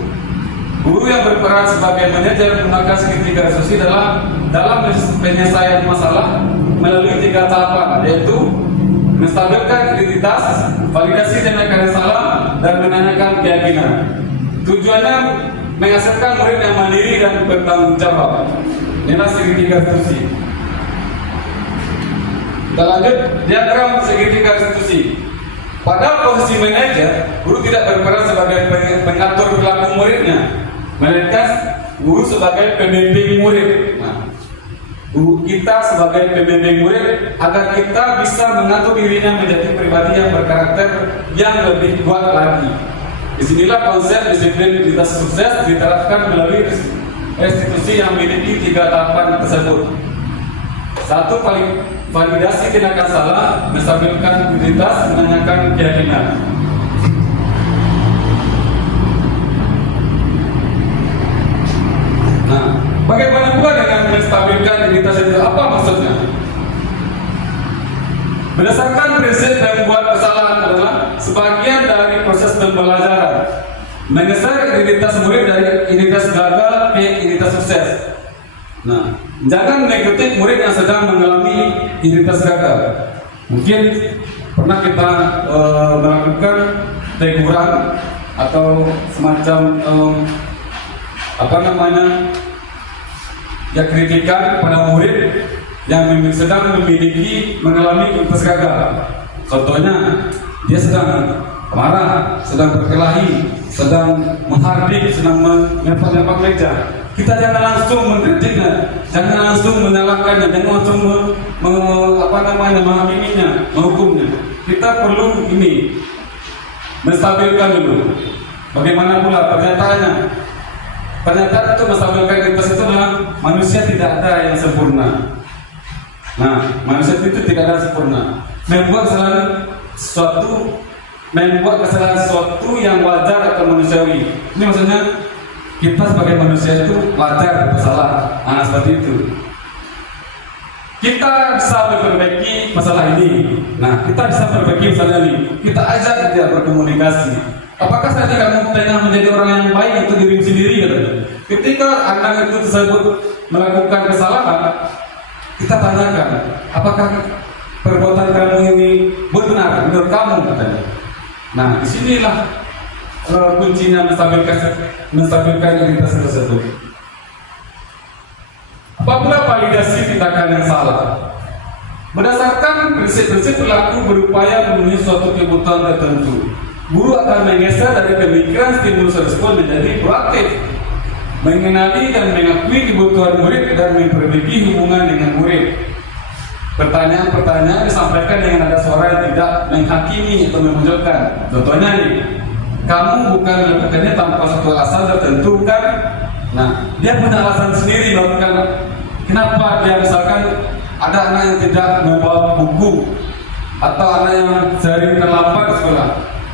Guru yang berperan sebagai manajer menggunakan segitiga resolusi dalam penyelesaian masalah melalui 3 tahapan, yaitu menstabilkan identitas, validasi tindakan yang salah, dan menanyakan keyakinan. Tujuannya menghasilkan murid yang mandiri dan bertanggung jawab. Inilah segitiga resolusi. Kita lanjut, diagram segitiga resolusi. Pada posisi manajer, guru tidak berperan sebagai pengatur perilaku muridnya, melainkan guru sebagai pembimbing murid. Nah, guru kita sebagai pembimbing murid agar kita bisa mengatur dirinya menjadi pribadi yang berkarakter yang lebih kuat lagi. Disinilah konsep disiplin identitas sukses diterapkan melalui institusi yang memiliki 3 tahapan tersebut. 1. Validasi tindakan salah, menstabilkan identitas, menanyakan keyakinan. Nah, bagaimana pula dengan menstabilkan identitas itu? Apa maksudnya? Berdasarkan prinsip yang membuat kesalahan adalah sebagian dari proses pembelajaran, mengeser identitas murid dari identitas gagal ke identitas sukses. Nah, jangan mengikuti murid yang sedang mengalami identitas gagal. Mungkin pernah kita melakukan teguran atau semacam kritikan pada murid yang sedang mengalami identitas gagal. Contohnya, dia sedang marah, sedang berkelahi, sedang menghardik, sedang melempar meja. Kita jangan langsung mengkritiknya, jangan langsung menyalahkannya, jangan langsung menghakiminya, menghukumnya. Kita perlu menstabilkan dulu. Bagaimana pula pernyataannya? Pernyataan itu menstabilkan identitas itu adalah manusia tidak ada yang sempurna. Nah, manusia itu tidak ada yang sempurna. Membuat kesalahan sesuatu yang wajar atau manusiawi. Ini maksudnya kita sebagai manusia itu wajar bersalah. Nah, seperti itu. Kita bisa memperbaiki masalah ini. Nah, kita bisa memperbaiki masalah ini. Kita ajak dia berkomunikasi. Apakah saja kamu tengah menjadi orang yang baik untuk dirimu sendiri? Ketika anak itu tersebut melakukan kesalahan, kita tanyakan, apakah perbuatan kamu ini benar menurut kamu? Katanya. Nah, disinilah kuncinya menstabilkan identitas tersebut. Apabila validasi tindakan yang salah, berdasarkan prinsip-prinsip perilaku berupaya memenuhi suatu kebutuhan tertentu, guru akan menggeser dari pemikiran stimulus respon menjadi proaktif, mengenali dan mengakui kebutuhan murid dan memperbaiki hubungan dengan murid. Pertanyaan-pertanyaan disampaikan dengan nada suara yang tidak menghakimi atau memojokkan. Contohnya nih, kamu bukan melakukannya tanpa satu alasan tertentu kan? Nah, dia punya alasan sendiri melakukan. Kenapa dia misalkan ada anak yang tidak membawa buku atau anak yang sehari terlambat ke sekolah?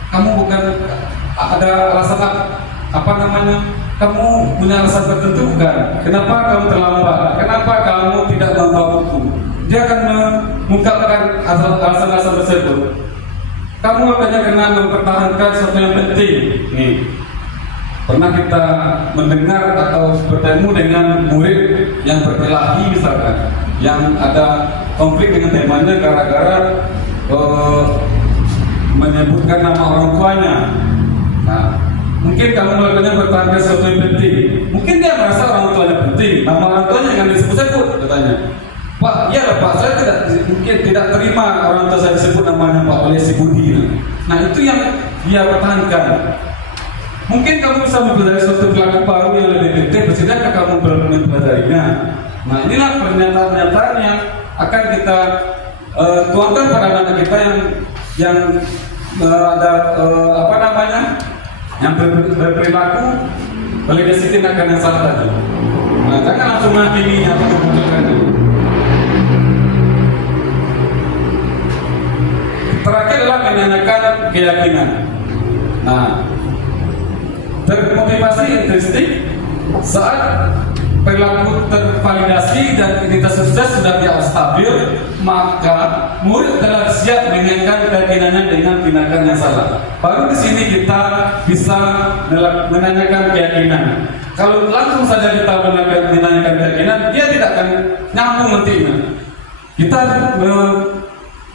Kamu bukan ada alasan kamu punya alasan tertentu bukan? Kenapa kamu terlambat? Kenapa kamu tidak membawa buku? Dia akan mengungkapkan alasan-alasan tersebut. Kamu hanya kena mempertahankan sesuatu yang penting. Nih, pernah kita mendengar atau bertemu dengan murid yang berkelahi misalkan, yang ada konflik dengan temannya gara-gara menyebutkan nama orang tuanya. Nah, mungkin kamu melakukannya bertahankan sesuatu yang penting. Mungkin dia merasa orang tuanya penting, nama orang tuanya yang disebut-sebut katanya. Pak, iya Pak, saya tidak terima orang tua saya disebut namanya Pak oleh si Budi. Nah, itu yang dia pertahankan. Mungkin kamu bisa mempelajari suatu perilaku baru yang lebih penting, bersedia kamu mempelajarinya. Nah, inilah pernyataan-pernyataan yang akan kita tuangkan pada anak kita yang ada yang berperilaku validasi tindakan yang salah tadi. Nah, jangan langsung menghakiminya atau memojokkan dulu. Terakhir adalah menanyakan keyakinan. Nah, termotivasi intrinsik saat perilaku tervalidasi dan identitas sukses sudah dia stabil, maka murid telah siap mengingatkan keyakinannya dengan tindakan yang salah. Baru di sini kita bisa menanyakan keyakinan. Kalau langsung saja kita menanyakan keyakinan, dia tidak akan nyambung nantinya. Kita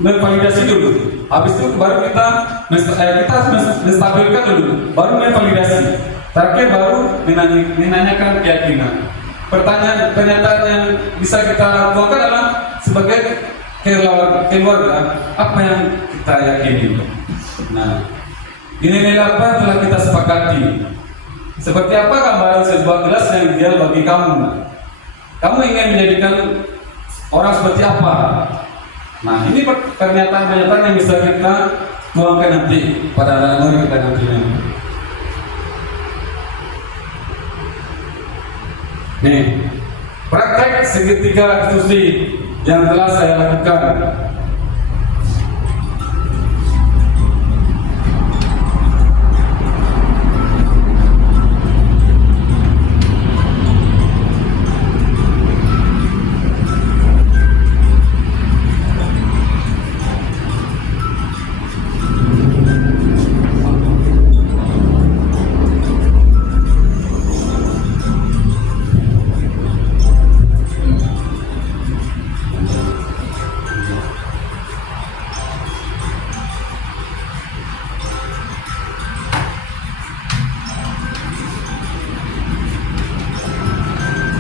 memvalidasi dulu. Habis itu baru kita menstabilkan dulu, baru menvalidasi. Terakhir baru menanyakan keyakinan. Pernyataan yang bisa kita lakukan adalah sebagai keluarga, apa yang kita yakini. Nah, nilai apa yang telah kita sepakati? Seperti apa gambaran sebuah gelas yang ideal bagi kamu? Kamu ingin menjadikan orang seperti apa? Nah, ini pernyataan-pernyataan yang bisa kita tuangkan nanti pada anak murid kita nantinya. Nih, praktek segitiga diskusi yang telah saya lakukan.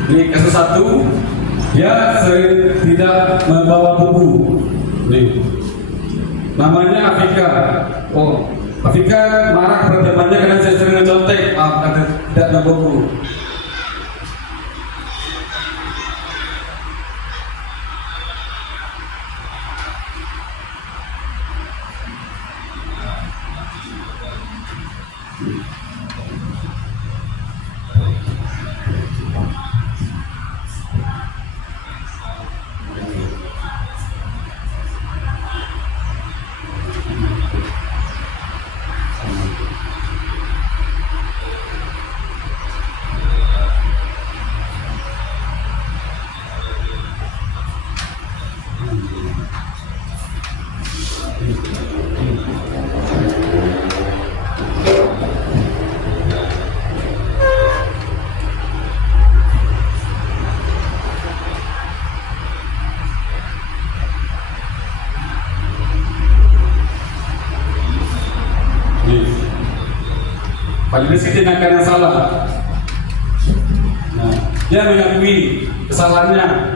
Ini kasus satu, dia sering tidak membawa buku. Nih, namanya Afika. Oh, Afika marah kepada temannya karena saya sering mencontek. Kata tidak membawa buku. Validasi tindakan yang salah. Nah, dia mengakui kesalahannya.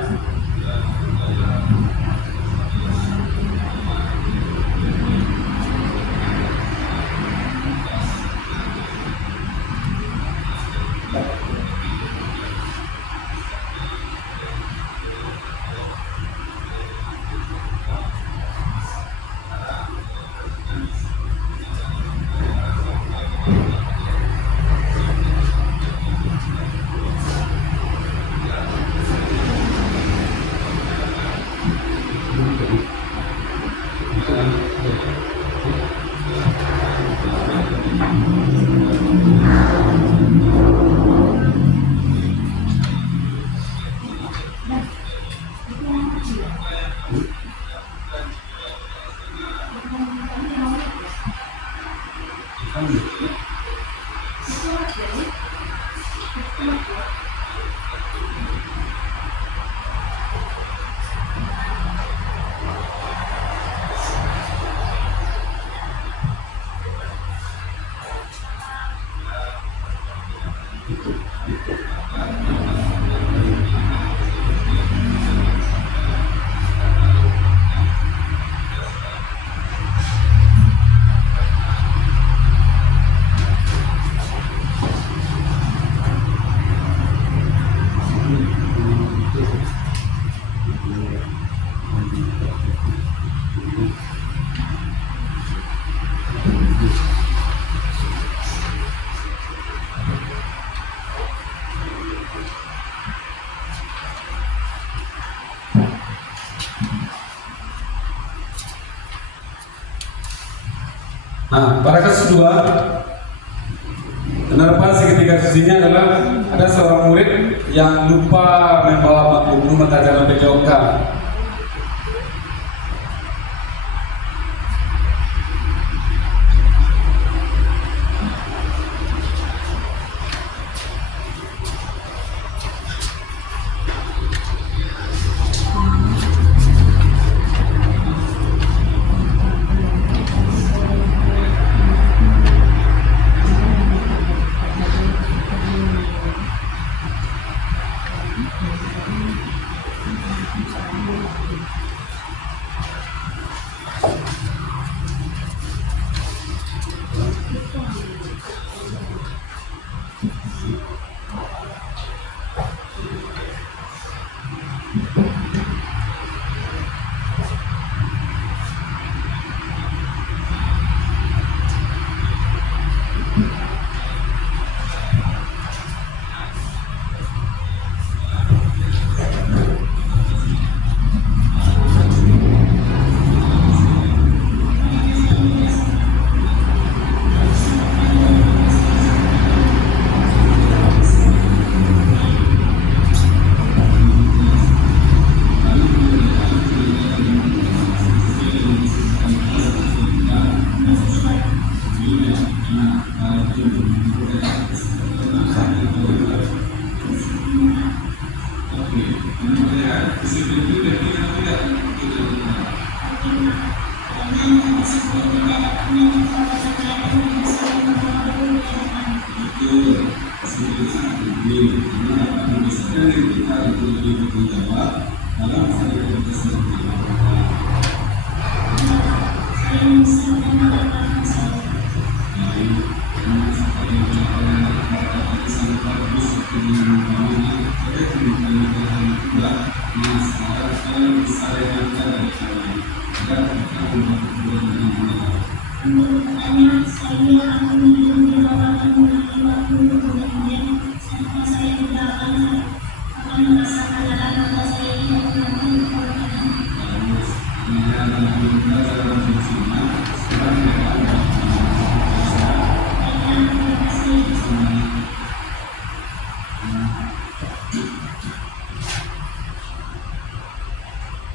Nah, pada kasus kedua, penerapan segitiga kasus ini adalah ada seorang murid yang lupa membawa buku mata pelajaran PJOK.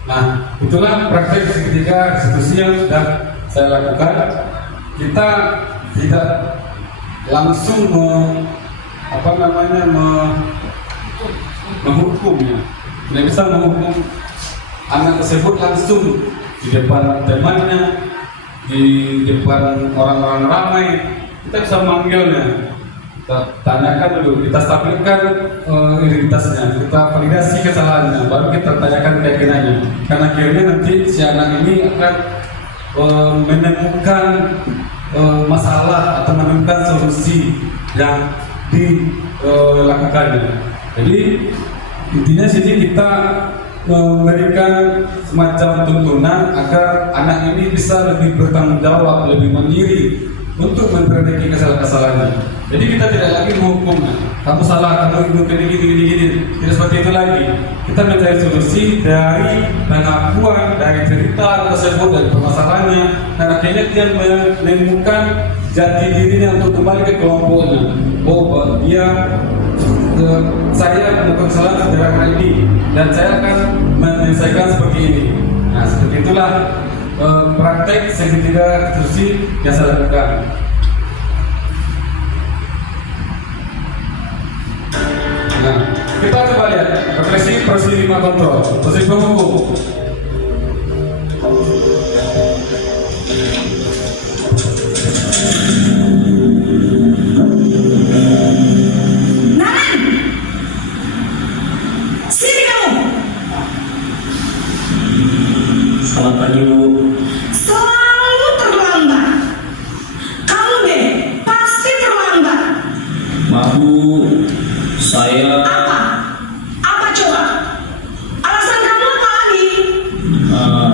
Nah, itulah praktek ketiga institusi yang sudah saya lakukan. Kita tidak langsung menghukumnya, tidak bisa menghukum anak tersebut langsung di depan temannya, di depan orang-orang ramai. Kita bisa memanggilnya, kita tanyakan dulu, kita stabilkan identitasnya, kita validasi kesalahannya, baru kita tanyakan keyakinannya. Karena akhirnya nanti si anak ini akan menemukan masalah atau menemukan solusi yang dilakukannya. Jadi intinya sini kita memberikan semacam tuntunan agar anak ini bisa lebih bertanggung jawab, lebih mandiri untuk memperbaiki kesalahan-kesalahannya. Jadi kita tidak lagi menghukum, kamu salah, kamu gini. Tidak seperti itu lagi. Kita mencari solusi dari pengakuan, dari cerita tersebut, dari permasalahannya, dan akhirnya dia menemukan jati dirinya untuk kembali ke kelompoknya. Oh, saya melakukan kesalahan sederhana ini, dan saya akan menyelesaikan seperti ini. Nah, seperti itulah praktek segitiga institusi yang saya lakukan. Nah, kita coba lihat prosesi 5 kontrol, prosesi penghukum. Selamat pagi, Bu. Selalu terlambat. Kamu deh pasti terlambat. Maaf, Bu. Saya Apa coba? Alasan kamu apa lagi?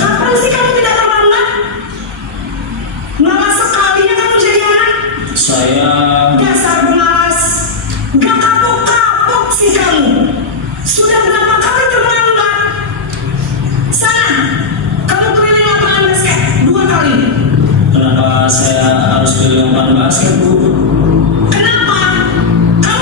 Kapan sih kamu tidak terlambat? Malas sekalinya kamu jadi anak. Saya Dasar pemalas. Gak kapok-kapok sih kamu. Sudah berapa kali terlambat? Sana, kamu keliling lapangan basket 2 kali. kenapa saya harus keliling lapangan basket, Bu? Kenapa? Kamu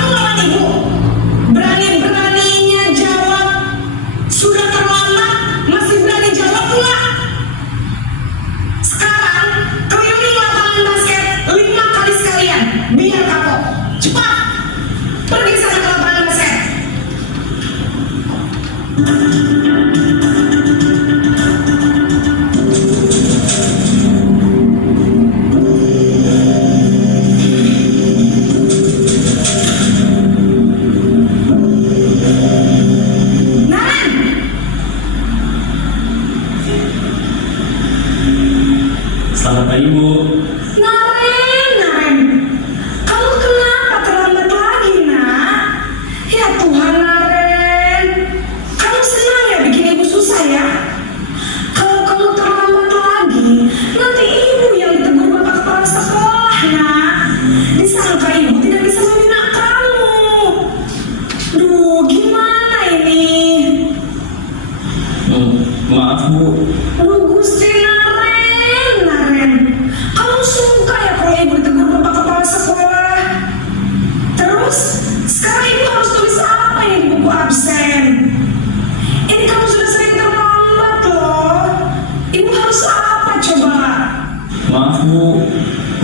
Naren, Selamat pagi, Bu. Naren, kamu kenapa terlambat lagi, nak? Ya Tuhan, Naren, kamu senang ya bikin ibu susah ya? Kalau kamu terlambat lagi, nanti ibu yang ditegur bapak kepala sekolah, nak. Disangka ibu tidak bisa membina kamu. Duh, gimana ini? Maaf, Bu. Aduh, Gusti Naren, kamu suka ya kalau ibu ditegur bapak kepala sekolah? Terus, sekarang ibu harus tulis apa ini di buku absen? Ini kamu sudah sering terlambat loh. Ibu harus apa coba? Maaf, Bu.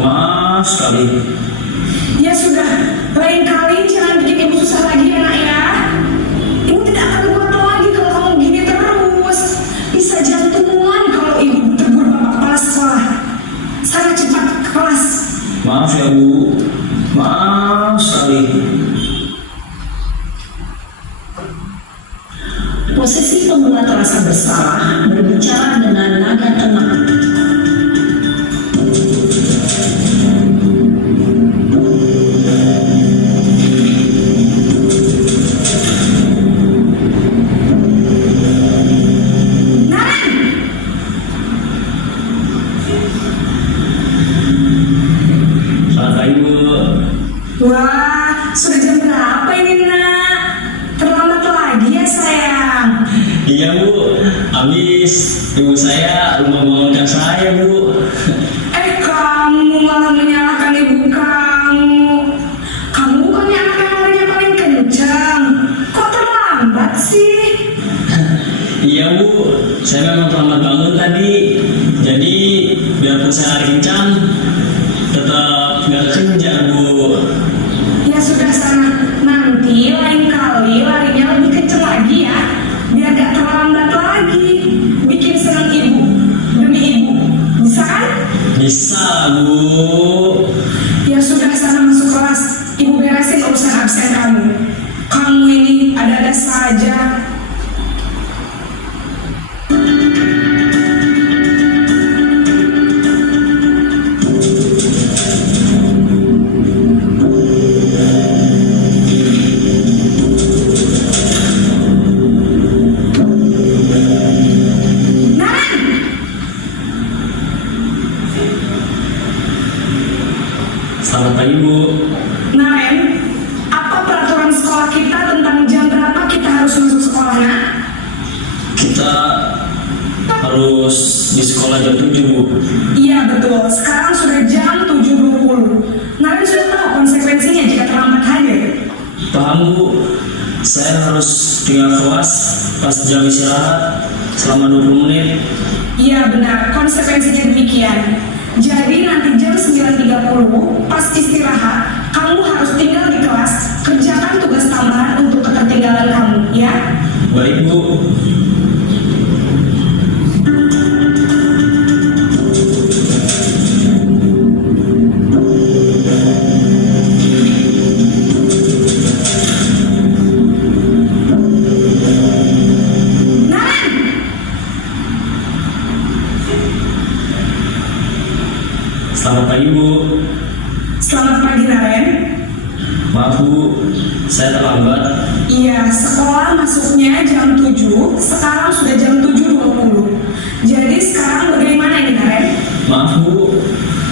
Maaf sekali. Ya sudah, lain kali jangan bikin ibu susah lagi ya, nak ya. Ibu tidak akan kuat lagi kalau kamu gini terus. Bisa jantungan kalau ibu tegur bapak kepala sekolah. Sana cepat ke kelas. Maaf ya, Bu. Maaf sekali. Posisi pemula terasa bersalah berbicara dengan nada tenang. Naren, Selamat pagi, Bu. wah, sudah jam berapa ini, nak? Terlambat lagi ya, sayang. Iya, Bu. Habis ibu saya rumah bangunkan saya, Bu. Kamu malah menyalahkan ibu kamu. Kamu bukannya anak yang larinya paling kencang. Kok terlambat sih? Iya, Bu. Saya memang terlambat bangun tadi. Jadi biarpun saya lari kencang, tetap nggak kencang, Bu. Ya sudah sana. Nanti lain kali larinya lebih kencang lagi ya. Biar gak terlambat lagi. Bikin senang ibu. Demi ibu. Bisa kan? Bisa, Bu. Ya sudah sana masuk kelas. Ibu beresin urusan absen kamu. Kamu ini ada-ada saja. Naren, Selamat pagi, Bu. Naren, apa peraturan sekolah kita tentang jam berapa kita harus masuk sekolah, nak? Kita harus di sekolah jam 7, Bu. Iya betul, sekarang sudah jam 7.20. Naren sudah tahu konsekuensinya jika terlambat hadir. Paham, Bu. Saya harus tinggal kelas pas jam istirahat selama 20 menit. Iya benar, konsekuensinya demikian. Jadi nanti jam 9.30 pas istirahat, kamu harus tinggal di kelas, kerjakan tugas tambahan untuk ketertinggalan kamu, ya? Baik, Bu. Naren, Selamat pagi, Bu. selamat pagi Naren. Maaf, Bu. Saya terlambat. Iya, sekolah masuknya jam 7, sekarang sudah jam 7.20. Jadi sekarang bagaimana ini, Naren? Maaf, Bu.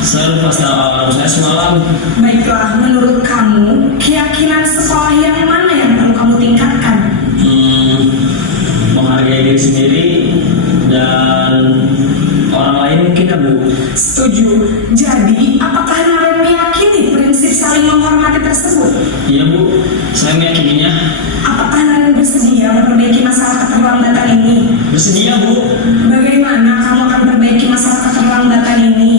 Saya lupa alarm saya semalam. Baiklah, menurut kamu, keyakinan sekolah yang mana yang perlu kamu tingkatkan? Menghargai diri sendiri dan orang lain mungkin ya, Bu. Setuju. Jadi, apakah Naren meyakini prinsip saling menghormati tersebut? Iya, Bu. Saya meyakininya. Apakah Naren bersedia memperbaiki masalah keterlambatan ini? Bersedia, Bu. Bagaimana kamu akan memperbaiki masalah keterlambatan ini?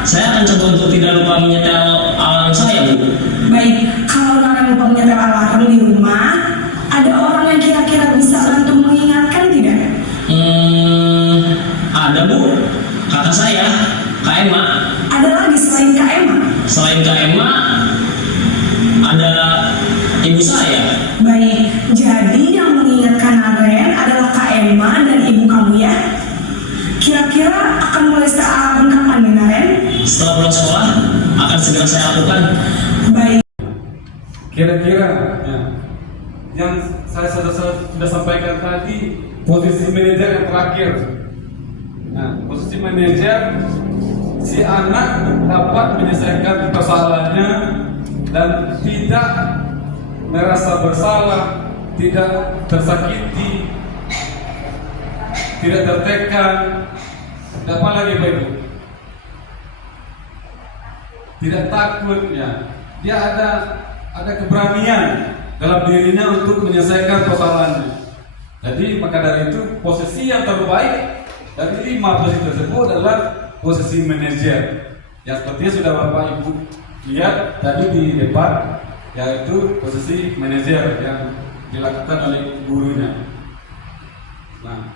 Saya akan coba untuk tidak lupa menyetel alarm saya, Bu. Baik, kalau Naren lupa menyetel alarm di rumah, Baik, jadi yang mengingatkan Naren adalah Kak Emma dan ibu kamu ya. Kira-kira akan mulai searah kapan nih Naren? Setelah pulang sekolah akan segera saya lakukan. Baik. Kira-kira ya, yang saya sudah sampaikan tadi, posisi manajer yang terakhir. Nah, posisi manajer, si anak dapat menyelesaikan persoalannya dan tidak merasa bersalah, tidak tersakiti, tidak tertekan, apa lagi Pak Ibu? Tidak takut ya. Dia ada keberanian dalam dirinya untuk menyelesaikan persoalannya. Jadi maka dari itu posisi yang terbaik dari 5 posisi tersebut adalah posisi manajer. Yang sepertinya sudah Bapak Ibu lihat tadi di depan, yaitu posisi manajer yang dilakukan oleh gurunya. Nah,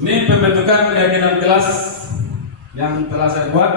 ini pembentukan keyakinan kelas yang telah saya buat.